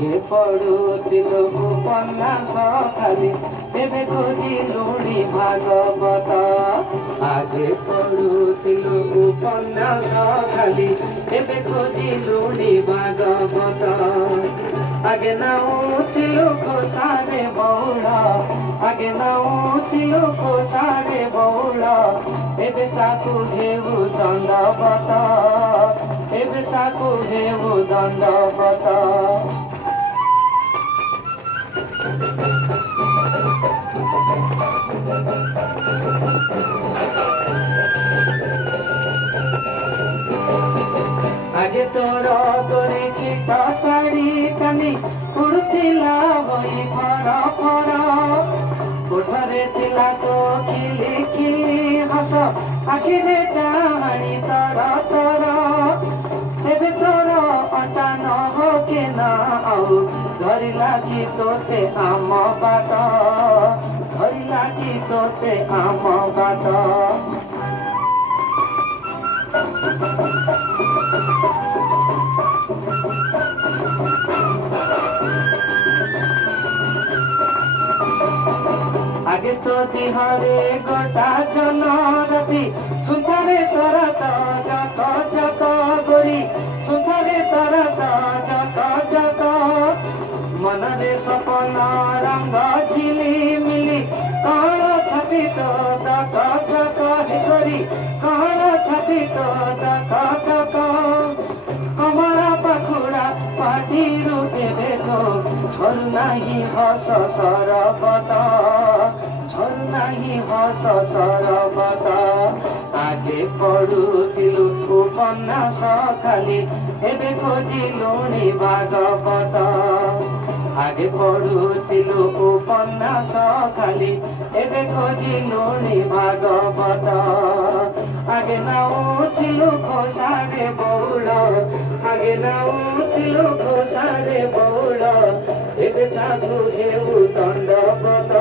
ଆଗେ ପଢୁଥିଲୁ ଉପନ୍ୟାସ ଖାଲି ଏବେ ଖୋଜିଲୁଣି ଭାଗବତ। ଆଗେ ପଢୁଥିଲୁ ଉପନ୍ୟାସ ଖାଲି ଏବେ ଖୋଜିଲୁଣି ଭାଗବତ। ଆଗେ ନାଉଥିଲୁ କୋଷାରେ ବଉଳ, ଆଗେ ନାଉଥିଲୁ କୋଷାରେ ବଉଳ, ଏବେ ତାକୁ ହେଉ ଦଣ୍ଡବତ, ଏବେ ତାକୁ ହେଉ ଦଣ୍ଡବତ। আগে তোর করে চিটা শাড়ি কানি উড়ুଥିଲା বই ফর ফর, ওঠরে ଥିଲା তো খিলি খিলি হস, আখিরে চাহানি তর তর। ଏବେ ତୋର ଅଣ୍ଟା ନ ହକେ ନା ଆଉ ଧରିଲା କି ତୋତେ ଆମ ବାଟ, ଧରିଲା କି ତୋତେ ଆମ ବାଟ। আগে তো দিহরে গোটা জন রাতি সুধারে তোরা তো যত যত গড়ি, সুধারে তোরা তো যত যত। মনরে সপন রঙ্গ ঝিলি মিলি কণ ছাতি তো দক দক করি, কণ ছাতি তো দক দক। আমার পাখুড়া পাটিরু দেবে তো ঝরু নাহি হস সরবত, ঝরু নাহি হস সরবত। আগে পড়ুଥିଲୁ ଉପନ୍ୟାସ ଖାଲି ଏବେ ଖୋଜିଲୁଣି ଭାଗବତ। ଆଗେ ପଢୁଥିଲୁ ଉପନ୍ୟାସ ଖାଲି ଏବେ ଖୋଜିଲୁଣି ଭାଗବତ। ଆଗେ ନାଉଥିଲୁ କୋଷାରେ ବଉଳ, ଆଗେ ନାଉଥିଲୁ କୋଷାରେ ବଉଳ, ଏବେ ତାକୁ ହେଉ ଦଣ୍ଡବତ।